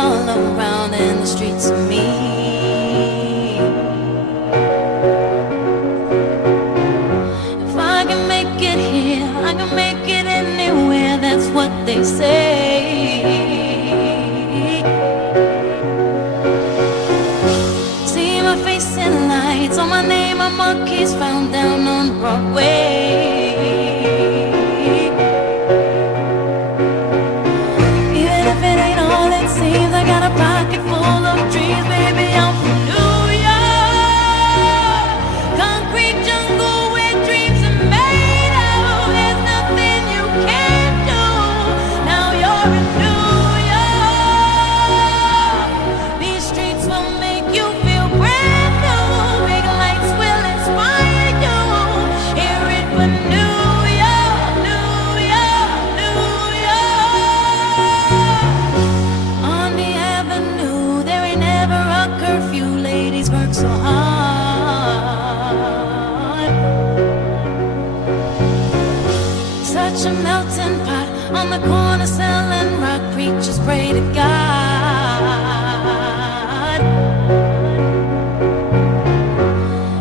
all around in the streets of me. If I can make it here, I can make it anywhere, that's what they say. See my face in lights, on my name, a monkey's found down on Broadway. Seems I got a pocket full of dreams, baby, I'm from New York. Concrete jungle where dreams are made of. There's nothing you can't do. Now you're in New York. These streets will make you feel brand new. Big lights will inspire you. Hear it for New York, New York, New York. On the avenue, there ain't never a curfew. Ladies work so hard. Such a melting pot on the corner selling rock. Preachers pray to God.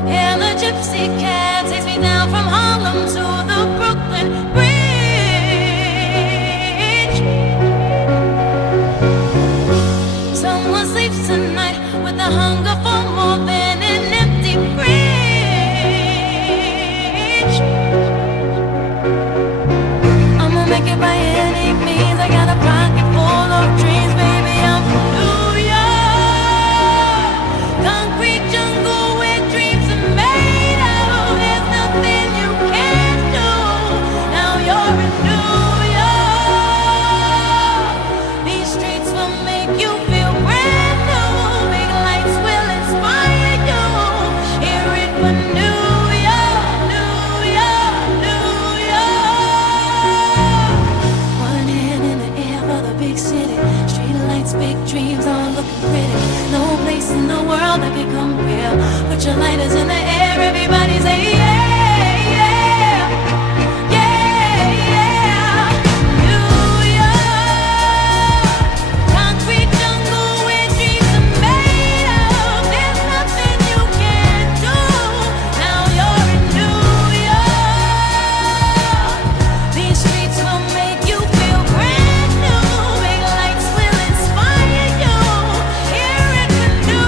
Yeah, the gypsy cab takes me down from Harlem to the Brooklyn Bridge. Someone sleeps tonight with a hunger for more than an empty fridge. I'ma make it by any means. I got a pocket full of dreams, baby, I'm from New York. Concrete jungle where dreams are made of. There's nothing you can't do. Now you're in New York. These streets will make you feel brand new. Big lights will inspire you. Hear it for New York, New York, New York. One hand in the air for the big city. Street lights, big dreams, all looking pretty. No place in the world that can compare. Put your lighters in the air, everybody say yeah, yeah, yeah, yeah. New York, concrete jungle where dreams are made of. There's nothing you can't do. Now you're in New York. These streets will make you feel brand new. Big lights will inspire you. Hear it for New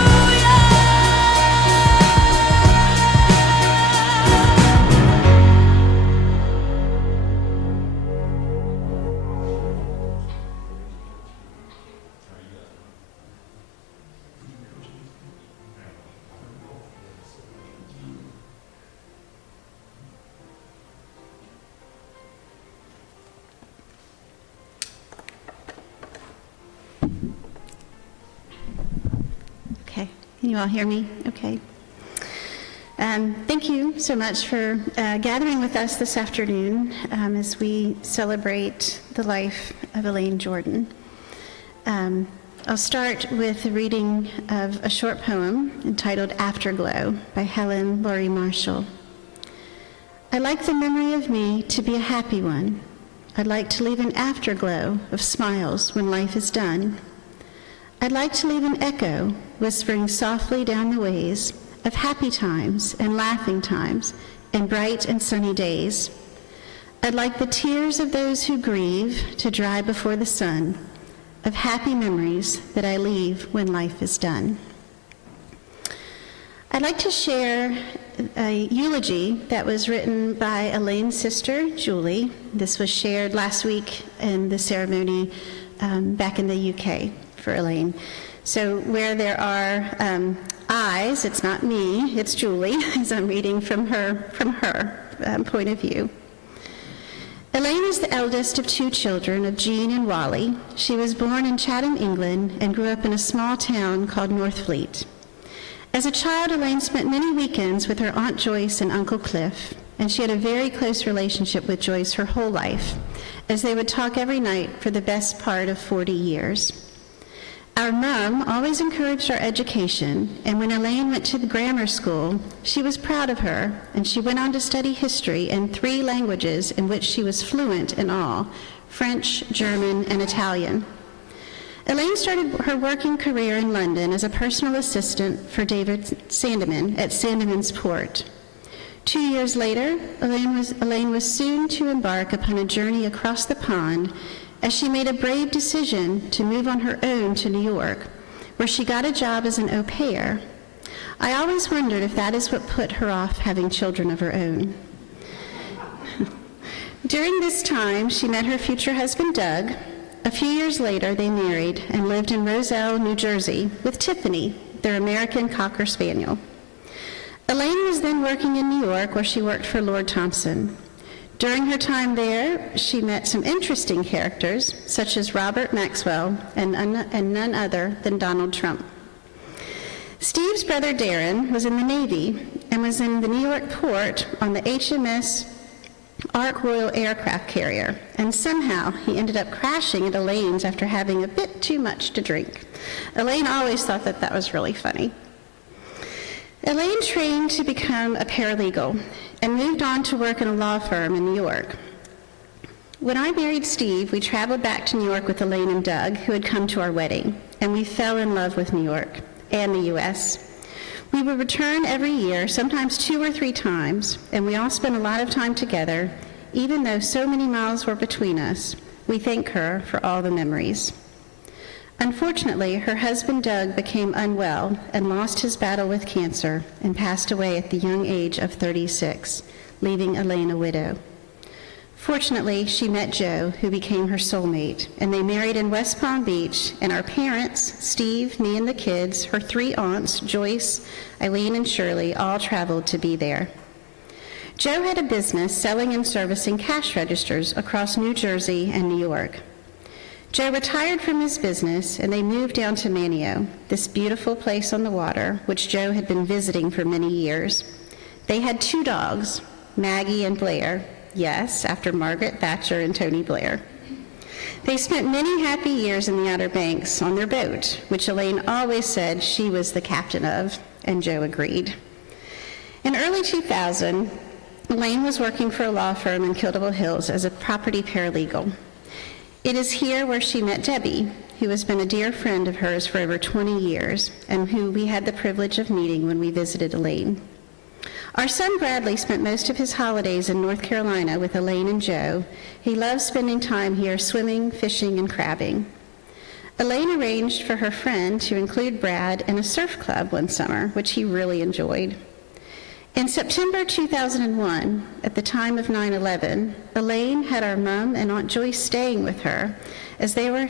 Okay, can you all hear me? Okay. Thank you so much for gathering with us this afternoon as we celebrate the life of Elaine Jordan. I'll start with a reading of a short poem entitled Afterglow by Helen Laurie Marshall. I'd like the memory of me to be a happy one. I'd like to leave an afterglow of smiles when life is done. I'd like to leave an echo whispering softly down the ways of happy times and laughing times and bright and sunny days. I'd like the tears of those who grieve to dry before the sun, of happy memories that I leave when life is done. I'd like to share a eulogy that was written by Elaine's sister, Julie. This was shared last week in the ceremony back in the UK for Elaine. So where there are I's, it's not me, it's Julie, as I'm reading from her point of view. Elaine is the eldest of two children of Jean and Wally. She was born in Chatham, England, and grew up in a small town called Northfleet. As a child, Elaine spent many weekends with her Aunt Joyce and Uncle Cliff, and she had a very close relationship with Joyce her whole life, as they would talk every night for the best part of 40 years. Our mom always encouraged our education, and when Elaine went to the grammar school, she was proud of her, and she went on to study history in 3 languages in which she was fluent in all, French, German, and Italian. Elaine started her working career in London as a personal assistant for David Sandeman at Sandeman's Port. 2 years later, Elaine was soon to embark upon a journey across the pond as she made a brave decision to move on her own to New York, where she got a job as an au pair. I always wondered if that is what put her off having children of her own. During this time, she met her future husband, Doug. A few years later, they married and lived in Roselle, New Jersey, with Tiffany, their American Cocker Spaniel. Elaine was then working in New York, where she worked for Lord Thompson. During her time there, she met some interesting characters, such as Robert Maxwell and none other than Donald Trump. Steve's brother Darren was in the Navy and was in the New York port on the HMS Ark Royal aircraft carrier, and somehow he ended up crashing at Elaine's after having a bit too much to drink. Elaine always thought that was really funny. Elaine trained to become a paralegal and moved on to work in a law firm in New York. When I married Steve, we traveled back to New York with Elaine and Doug, who had come to our wedding, and we fell in love with New York and the U.S. We would return every year, sometimes 2 or 3 times, and we all spent a lot of time together, even though so many miles were between us. We thank her for all the memories. Unfortunately, her husband Doug became unwell and lost his battle with cancer and passed away at the young age of 36, leaving Elaine a widow. Fortunately, she met Joe, who became her soulmate, and they married in West Palm Beach, and our parents, Steve, me, and the kids, her 3 aunts, Joyce, Eileen, and Shirley, all traveled to be there. Joe had a business selling and servicing cash registers across New Jersey and New York. Joe retired from his business, and they moved down to Manio, this beautiful place on the water, which Joe had been visiting for many years. They had 2 dogs, Maggie and Blair, yes, after Margaret Thatcher and Tony Blair. They spent many happy years in the Outer Banks on their boat, which Elaine always said she was the captain of, and Joe agreed. In early 2000, Elaine was working for a law firm in Kildable Hills as a property paralegal. It is here where she met Debbie, who has been a dear friend of hers for over 20 years, and who we had the privilege of meeting when we visited Elaine. Our son Bradley spent most of his holidays in North Carolina with Elaine and Joe. He loves spending time here swimming, fishing, and crabbing. Elaine arranged for her friend to include Brad in a surf club one summer, which he really enjoyed. In September 2001, at the time of 9/11, Elaine had our mom and Aunt Joyce staying with her as they were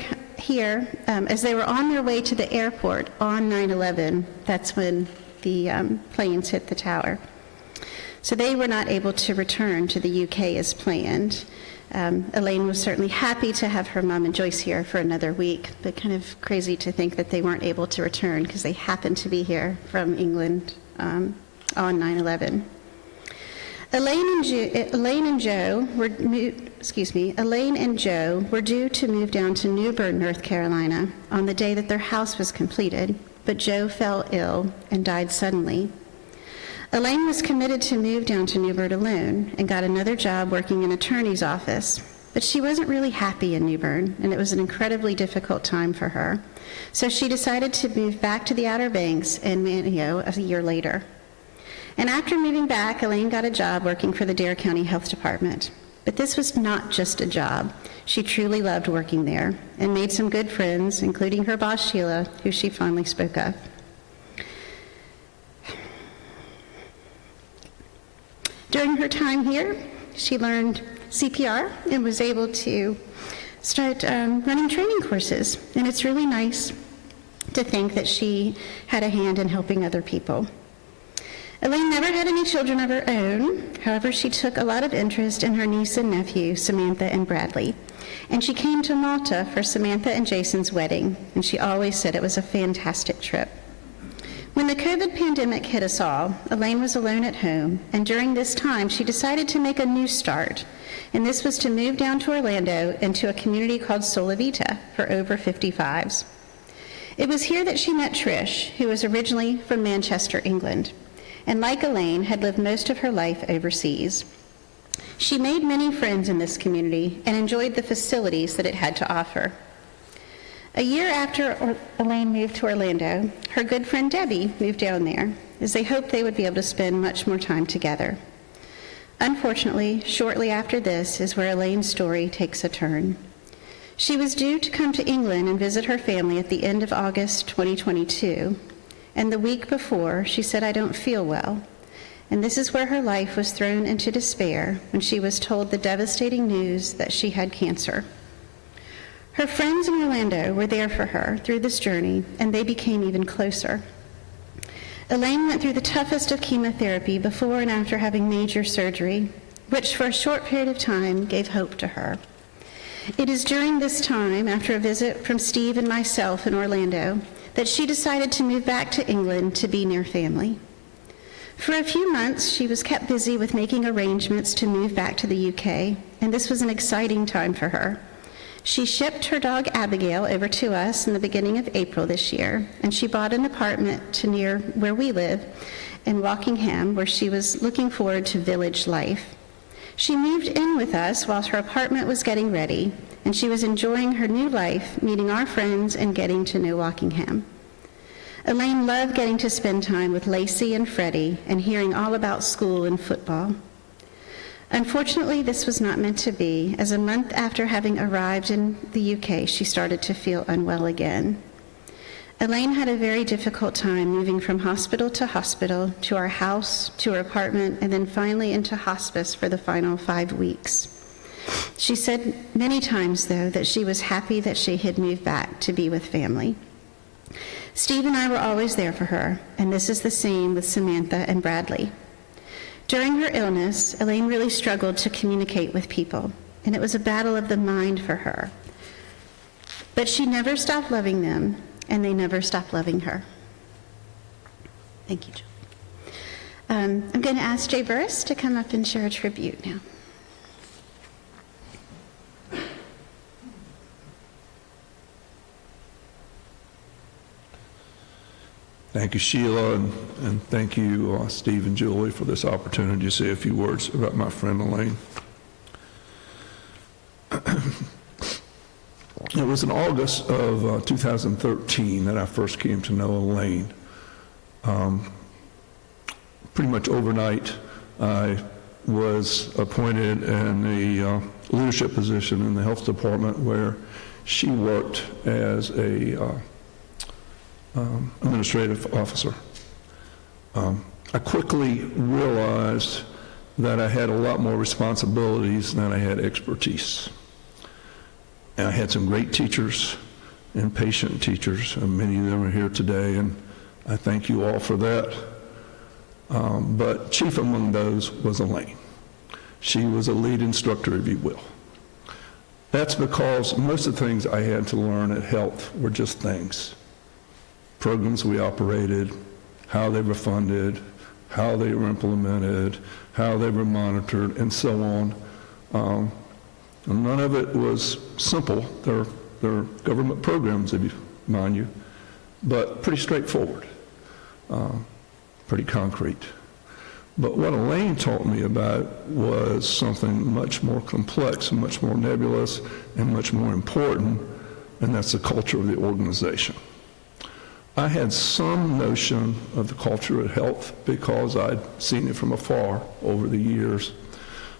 on their way to the airport on 9/11. That's when the planes hit the tower. So they were not able to return to the UK as planned. Elaine was certainly happy to have her mom and Joyce here for another week, but kind of crazy to think that they weren't able to return because they happened to be here from England on 9/11. Elaine and Joe were due to move down to New Bern, North Carolina on the day that their house was completed, but Joe fell ill and died suddenly. Elaine was committed to move down to New Bern alone and got another job working in an attorney's office, but she wasn't really happy in New Bern, and it was an incredibly difficult time for her. So she decided to move back to the Outer Banks in Manio a year later. And after moving back, Elaine got a job working for the Dare County Health Department. But this was not just a job. She truly loved working there and made some good friends, including her boss, Sheila, who she fondly spoke of. During her time here, she learned CPR and was able to start running training courses. And it's really nice to think that she had a hand in helping other people. Elaine never had any children of her own. However, she took a lot of interest in her niece and nephew, Samantha and Bradley. And she came to Malta for Samantha and Jason's wedding, and she always said it was a fantastic trip. When the COVID pandemic hit us all, Elaine was alone at home, and during this time, she decided to make a new start. And this was to move down to Orlando into a community called Sola Vita for over 55s. It was here that she met Trish, who was originally from Manchester, England, and like Elaine, had lived most of her life overseas. She made many friends in this community and enjoyed the facilities that it had to offer. A year after Elaine moved to Orlando, her good friend Debbie moved down there, as they hoped they would be able to spend much more time together. Unfortunately, shortly after this is where Elaine's story takes a turn. She was due to come to England and visit her family at the end of August 2022, and the week before, she said, "I don't feel well." And this is where her life was thrown into despair when she was told the devastating news that she had cancer. Her friends in Orlando were there for her through this journey, and they became even closer. Elaine went through the toughest of chemotherapy before and after having major surgery, which for a short period of time gave hope to her. It is during this time, after a visit from Steve and myself in Orlando, that she decided to move back to England to be near family. For a few months, she was kept busy with making arrangements to move back to the UK, and this was an exciting time for her. She shipped her dog Abigail over to us in the beginning of April this year, and she bought an apartment to near where we live in Rockingham, where she was looking forward to village life. She moved in with us while her apartment was getting ready, and she was enjoying her new life, meeting our friends and getting to know Rockingham. Elaine loved getting to spend time with Lacey and Freddie and hearing all about school and football. Unfortunately, this was not meant to be, as a month after having arrived in the UK, she started to feel unwell again. Elaine had a very difficult time moving from hospital to our house, to her apartment, and then finally into hospice for the final 5 weeks. She said many times, though, that she was happy that she had moved back to be with family. Steve and I were always there for her, and this is the same with Samantha and Bradley. During her illness, Elaine really struggled to communicate with people, and it was a battle of the mind for her. But she never stopped loving them, and they never stopped loving her. Thank you, Joe. I'm going to ask Jay Burris to come up and share a tribute now. Thank you, Sheila, and thank you, Steve and Julie, for this opportunity to say a few words about my friend Elaine. It was in August of 2013 that I first came to know Elaine. Pretty much overnight, I was appointed in a leadership position in the health department where she worked as a administrative officer. I quickly realized that I had a lot more responsibilities than I had expertise. And I had some great teachers and patient teachers, and many of them are here today, and I thank you all for that. But chief among those was Elaine. She was a lead instructor, if you will. That's because most of the things I had to learn at health were just things. Programs we operated, how they were funded, how they were implemented, how they were monitored, and so on. And none of it was simple. They're government programs, if you mind you, but pretty straightforward, pretty concrete. But what Elaine taught me about was something much more complex and much more nebulous and much more important, and that's the culture of the organization. I had some notion of the culture at health because I'd seen it from afar over the years,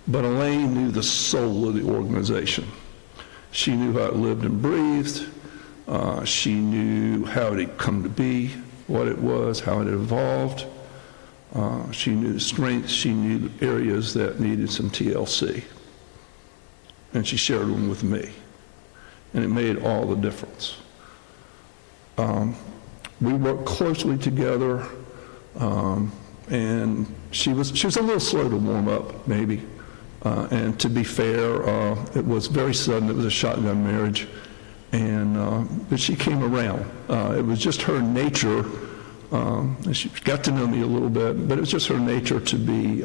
but Elaine knew the soul of the organization. She knew how it lived and breathed. She knew how it had come to be, what it was, how it evolved. She knew the strengths. She knew the areas that needed some TLC. And she shared them with me. And it made all the difference. We worked closely together, and she was a little slow to warm up, maybe. And to be fair, it was very sudden. It was a shotgun marriage, but she came around. It was just her nature. And she got to know me a little bit, but it was just her nature to be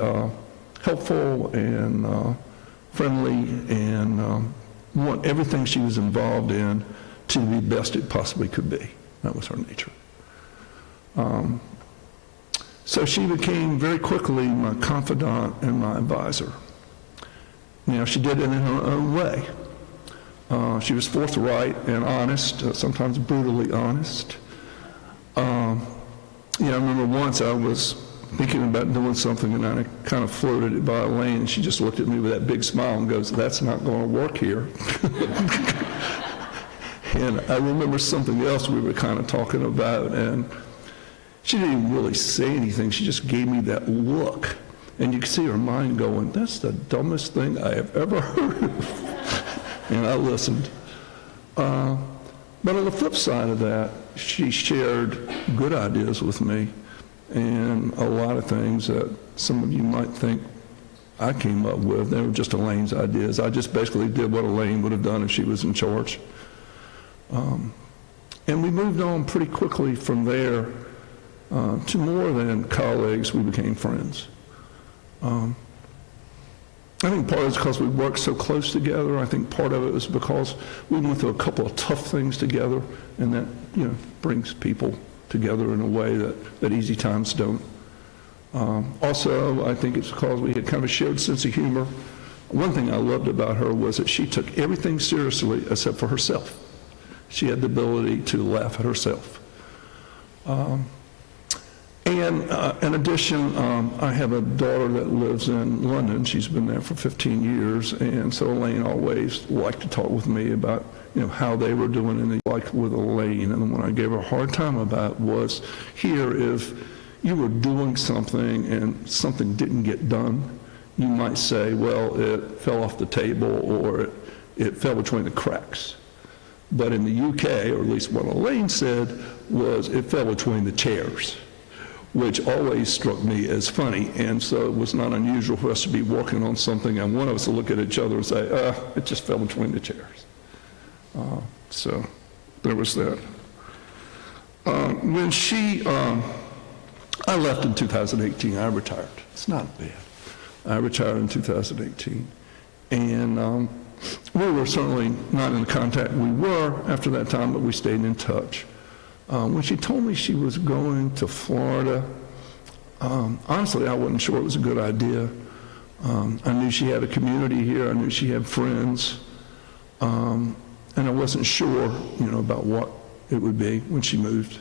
helpful and friendly and want everything she was involved in to be best it possibly could be. That was her nature. So she became very quickly my confidant and my advisor. Now, she did it in her own way. She was forthright and honest, sometimes brutally honest. I remember once I was thinking about doing something, and I kind of floated it by Elaine, and she just looked at me with that big smile and goes, "That's not going to work here." And I remember something else we were kind of talking about, and she didn't even really say anything. She just gave me that look, and you could see her mind going, "That's the dumbest thing I have ever heard of." And I listened. But on the flip side of that, she shared good ideas with me, and a lot of things that some of you might think I came up with. They were just Elaine's ideas. I just basically did what Elaine would have done if she was in charge. And we moved on pretty quickly from there to more than colleagues. We became friends. I think part of it is because we worked so close together. I think part of it was because we went through a couple of tough things together, and that, brings people together in a way that easy times don't. Also, I think it's because we had kind of a shared sense of humor. One thing I loved about her was that she took everything seriously except for herself. She had the ability to laugh at herself. And in addition, I have a daughter that lives in London. She's been there for 15 years, and so Elaine always liked to talk with me about, how they were doing, and like with Elaine. And what I gave her a hard time about was, here, if you were doing something and something didn't get done, you might say, well, it fell off the table, or it fell between the cracks. But in the UK, or at least what Elaine said, was it fell between the chairs, which always struck me as funny. And so it was not unusual for us to be working on something and one of us would look at each other and say, it just fell between the chairs. So there was that. When I left in 2018, I retired. It's not bad. I retired in 2018. And we were certainly not in contact. We were after that time, but we stayed in touch. When she told me she was going to Florida, honestly, I wasn't sure it was a good idea. I knew she had a community here. I knew she had friends. And I wasn't sure, about what it would be when she moved.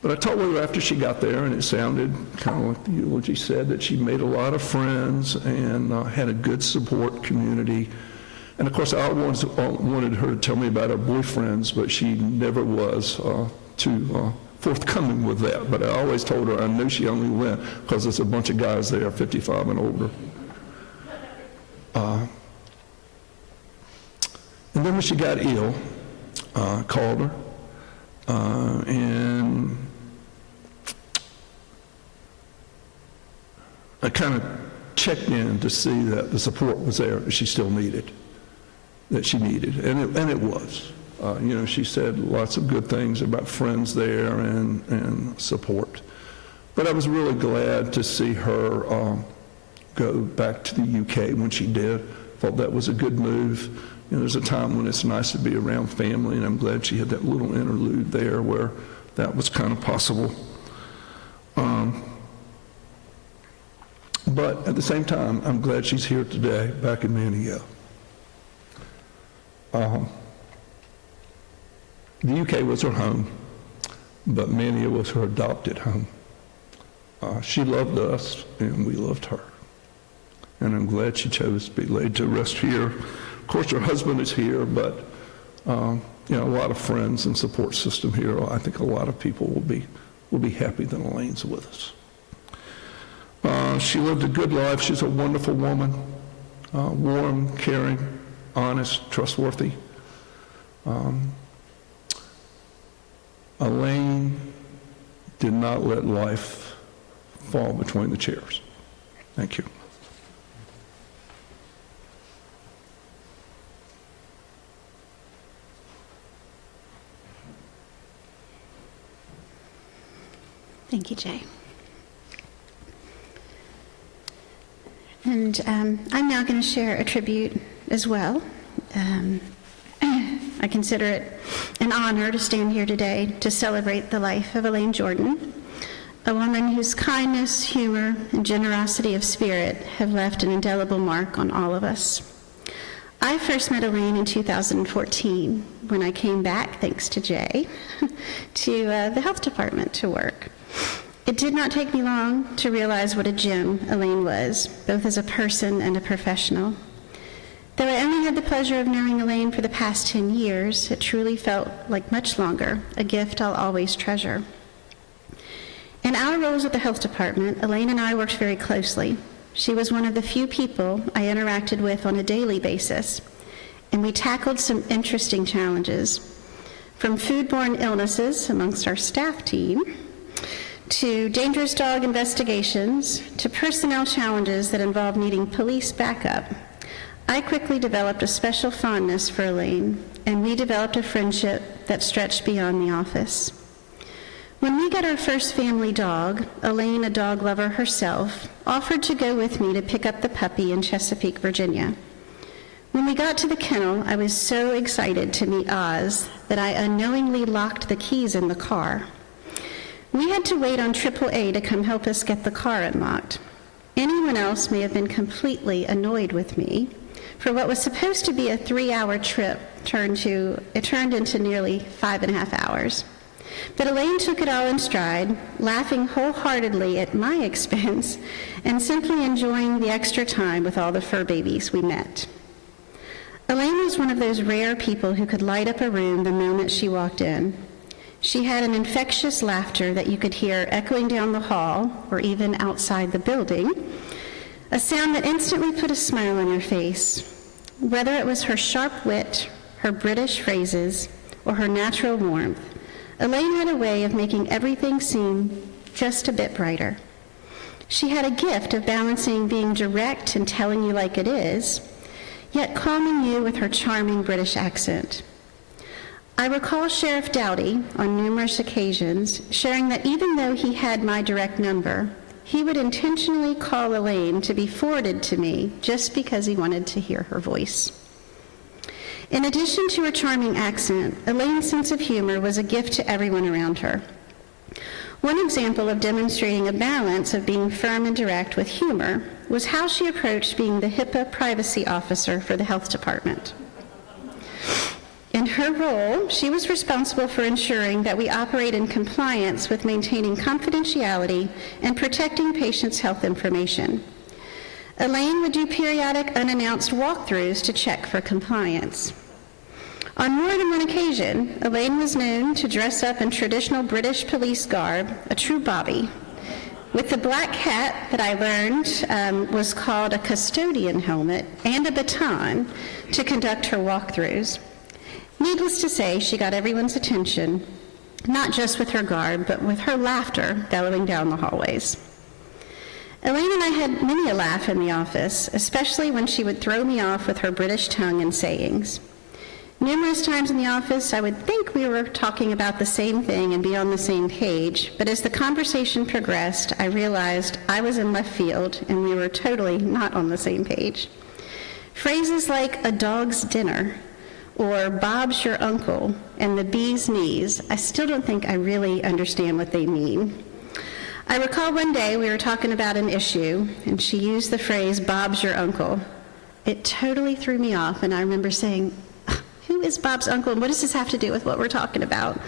But I told her after she got there, and it sounded kind of like the eulogy said, that she made a lot of friends and had a good support community. And of course, I always wanted her to tell me about her boyfriends, but she never was too forthcoming with that. But I always told her I knew she only went because there's a bunch of guys there 55 and older. And then when she got ill, I called her, and I kind of checked in to see that the support was there that she still needed, and it was. She said lots of good things about friends there and support. But I was really glad to see her go back to the UK when she did. Thought that was a good move. There's a time when it's nice to be around family, and I'm glad she had that little interlude there where that was kind of possible. But at the same time, I'm glad she's here today, back in Manio. The UK was her home, but Manio was her adopted home. She loved us, and we loved her. And I'm glad she chose to be laid to rest here. Of course, her husband is here, but a lot of friends and support system here. I think a lot of people will be happy that Elaine's with us. She lived a good life. She's a wonderful woman, warm, caring, honest, trustworthy. Elaine did not let life fall between the chairs. Thank you. Thank you, Jay. And I'm now going to share a tribute as well. I consider it an honor to stand here today to celebrate the life of Elaine Jordan, a woman whose kindness, humor, and generosity of spirit have left an indelible mark on all of us. I first met Elaine in 2014 when I came back, thanks to Jay, to the health department to work. It did not take me long to realize what a gem Elaine was, both as a person and a professional. Though I only had the pleasure of knowing Elaine for the past 10 years, it truly felt like much longer, a gift I'll always treasure. In our roles at the health department, Elaine and I worked very closely. She was one of the few people I interacted with on a daily basis, and we tackled some interesting challenges, from foodborne illnesses amongst our staff team, to dangerous dog investigations, to personnel challenges that involved needing police backup. I quickly developed a special fondness for Elaine, and we developed a friendship that stretched beyond the office. When we got our first family dog, Elaine, a dog lover herself, offered to go with me to pick up the puppy in Chesapeake, Virginia. When we got to the kennel, I was so excited to meet Oz that I unknowingly locked the keys in the car. We had to wait on AAA to come help us get the car unlocked. Anyone else may have been completely annoyed with me, for what was supposed to be a 3-hour trip turned into nearly 5.5 hours. But Elaine took it all in stride, laughing wholeheartedly at my expense and simply enjoying the extra time with all the fur babies we met. Elaine was one of those rare people who could light up a room the moment she walked in. She had an infectious laughter that you could hear echoing down the hall or even outside the building, a sound that instantly put a smile on your face. Whether it was her sharp wit, her British phrases, or her natural warmth, Elaine had a way of making everything seem just a bit brighter. She had a gift of balancing being direct and telling you like it is, yet calming you with her charming British accent. I recall Sheriff Dowdy, on numerous occasions, sharing that even though he had my direct number, he would intentionally call Elaine to be forwarded to me just because he wanted to hear her voice. In addition to her charming accent, Elaine's sense of humor was a gift to everyone around her. One example of demonstrating a balance of being firm and direct with humor was how she approached being the HIPAA privacy officer for the health department. In her role, she was responsible for ensuring that we operate in compliance with maintaining confidentiality and protecting patients' health information. Elaine would do periodic unannounced walkthroughs to check for compliance. On more than one occasion, Elaine was known to dress up in traditional British police garb, a true bobby, with the black hat that I learned was called a custodian helmet, and a baton to conduct her walkthroughs. Needless to say, she got everyone's attention, not just with her garb, but with her laughter bellowing down the hallways. Elaine and I had many a laugh in the office, especially when she would throw me off with her British tongue and sayings. Numerous times in the office, I would think we were talking about the same thing and be on the same page, but as the conversation progressed, I realized I was in left field and we were totally not on the same page. Phrases like a dog's dinner, or Bob's your uncle, and the bee's knees, I still don't think I really understand what they mean. I recall one day we were talking about an issue, and she used the phrase, Bob's your uncle. It totally threw me off, and I remember saying, who is Bob's uncle, and what does this have to do with what we're talking about?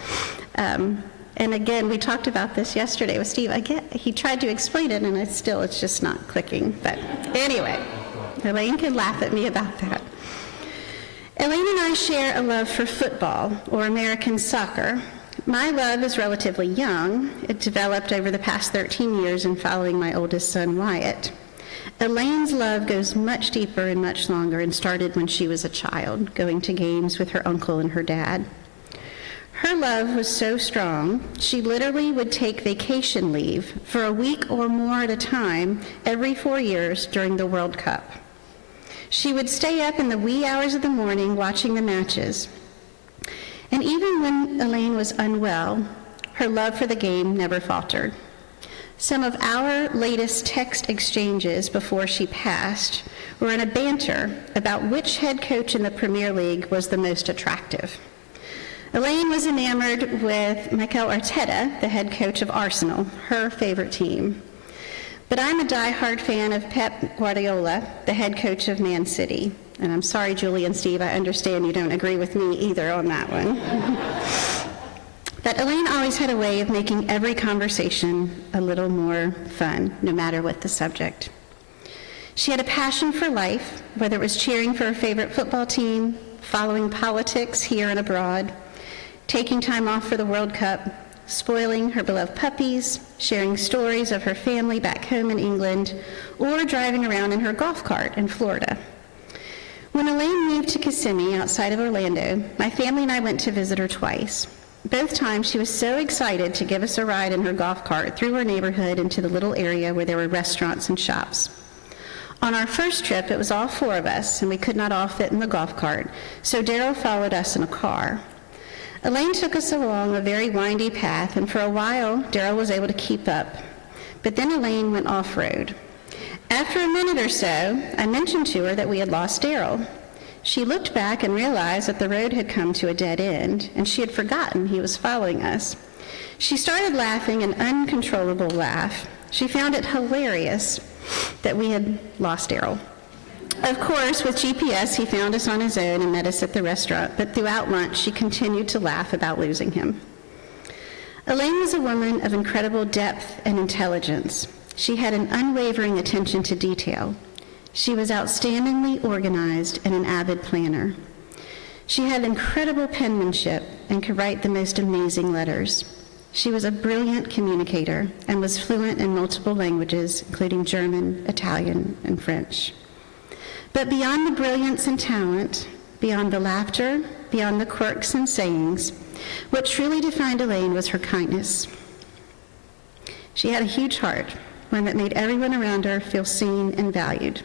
And again, we talked about this yesterday with Steve. He tried to explain it, and it's just not clicking. But anyway, Elaine can laugh at me about that. Elaine and I share a love for football, or American soccer. My love is relatively young. It developed over the past 13 years in following my oldest son, Wyatt. Elaine's love goes much deeper and much longer and started when she was a child, going to games with her uncle and her dad. Her love was so strong, she literally would take vacation leave for a week or more at a time every 4 years during the World Cup. She would stay up in the wee hours of the morning watching the matches. And even when Elaine was unwell, her love for the game never faltered. Some of our latest text exchanges before she passed were in a banter about which head coach in the Premier League was the most attractive. Elaine was enamored with Mikel Arteta, the head coach of Arsenal, her favorite team. But I'm a diehard fan of Pep Guardiola, the head coach of Man City. And I'm sorry, Julie and Steve, I understand you don't agree with me either on that one. But Elaine always had a way of making every conversation a little more fun, no matter what the subject. She had a passion for life, whether it was cheering for her favorite football team, following politics here and abroad, taking time off for the World Cup, spoiling her beloved puppies, sharing stories of her family back home in England, or driving around in her golf cart in Florida. When Elaine moved to Kissimmee outside of Orlando, my family and I went to visit her twice. Both times she was so excited to give us a ride in her golf cart through our neighborhood into the little area where there were restaurants and shops. On our first trip, it was all four of us, and we could not all fit in the golf cart, so Daryl followed us in a car. Elaine took us along a very windy path, and for a while, Daryl was able to keep up. But then Elaine went off-road. After a minute or so, I mentioned to her that we had lost Daryl. She looked back and realized that the road had come to a dead end, and she had forgotten he was following us. She started laughing an uncontrollable laugh. She found it hilarious that we had lost Daryl. Of course, with GPS, he found us on his own and met us at the restaurant, but throughout lunch, she continued to laugh about losing him. Elaine was a woman of incredible depth and intelligence. She had an unwavering attention to detail. She was outstandingly organized and an avid planner. She had incredible penmanship and could write the most amazing letters. She was a brilliant communicator and was fluent in multiple languages, including German, Italian, and French. But beyond the brilliance and talent, beyond the laughter, beyond the quirks and sayings, what truly defined Elaine was her kindness. She had a huge heart, one that made everyone around her feel seen and valued.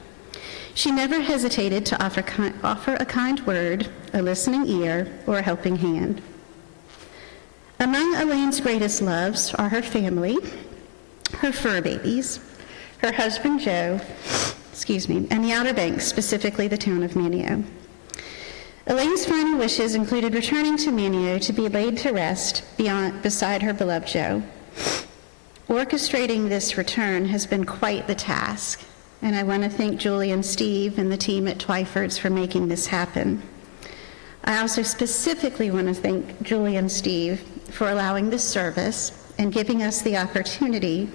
She never hesitated to offer a kind word, a listening ear, or a helping hand. Among Elaine's greatest loves are her family, her fur babies, her husband Joe, and the Outer Banks, specifically the town of Manio. Elaine's final wishes included returning to Manio to be laid to rest beside her beloved Joe. Orchestrating this return has been quite the task, and I want to thank Julie and Steve and the team at Twyford's for making this happen. I also specifically want to thank Julie and Steve for allowing this service and giving us the opportunity,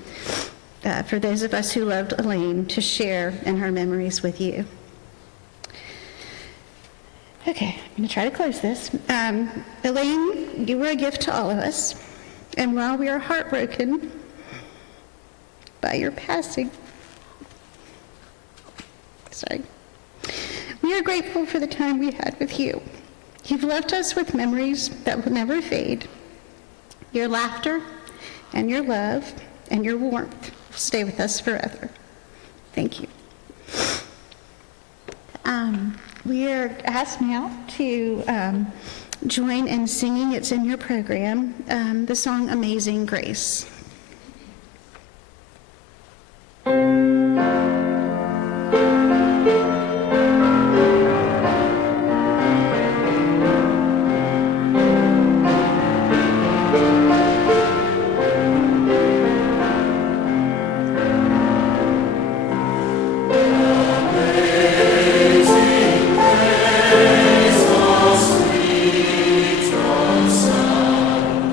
for those of us who loved Elaine, to share in her memories with you. Okay, I'm going to try to close this. Elaine, you were a gift to all of us, and while we are heartbroken by your passing, we are grateful for the time we had with you. You've left us with memories that will never fade. Your laughter and your love and your warmth will stay with us forever. Thank you. We are asked now to join in singing, it's in your program, the song Amazing Grace. Sweet, oh, sound,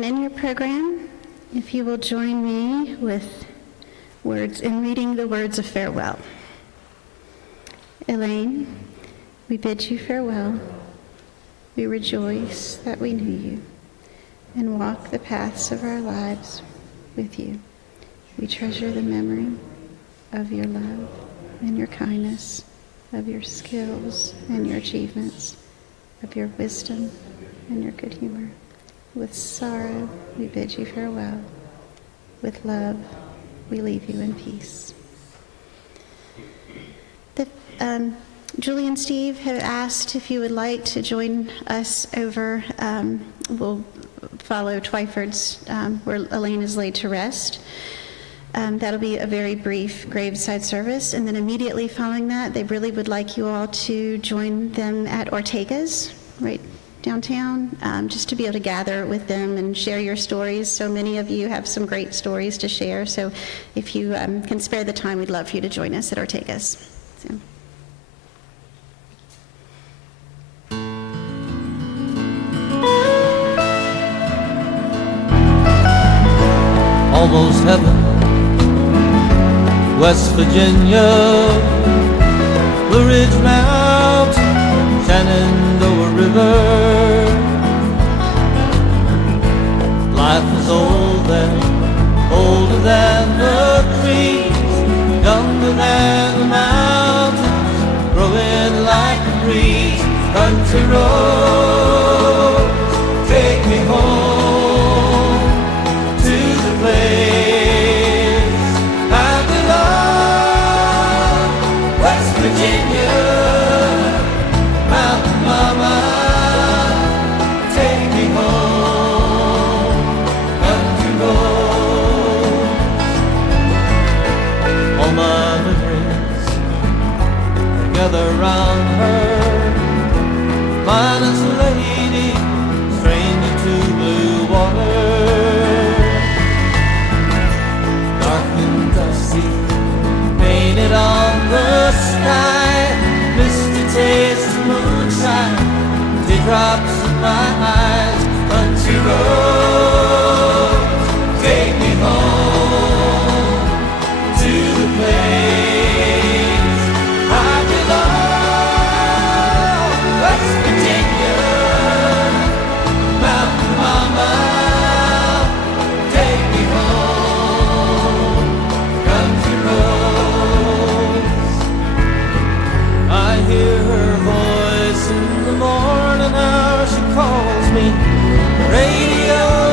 And in your program, if you will join me with words in reading the words of farewell. Elaine, we bid you farewell. We rejoice that we knew you and walk the paths of our lives with you. We treasure the memory of your love and your kindness, of your skills and your achievements, of your wisdom and your good humor. With sorrow, we bid you farewell. With love, we leave you in peace. Julie and Steve have asked if you would like to join us over, we'll follow Twyford's, where Elaine is laid to rest. That'll be a very brief graveside service, and then immediately following that, they really would like you all to join them at Ortega's, right downtown, just to be able to gather with them and share your stories. So many of you have some great stories to share, so if you can spare the time, we'd love for you to join us at Ortega's. So. Almost heaven, West Virginia, Blue Ridge Mountain, Shenandoah River. Life is old and older than the trees, younger than the mountains, growing like a breeze. Country roads, take me home place I belong, West Virginia, Mountain Mama, take me home, country roads. All my memories together round her, minus a lady, stranger to blue water. Painted on the sky, misty taste of moonshine, teardrops in my eyes, country road.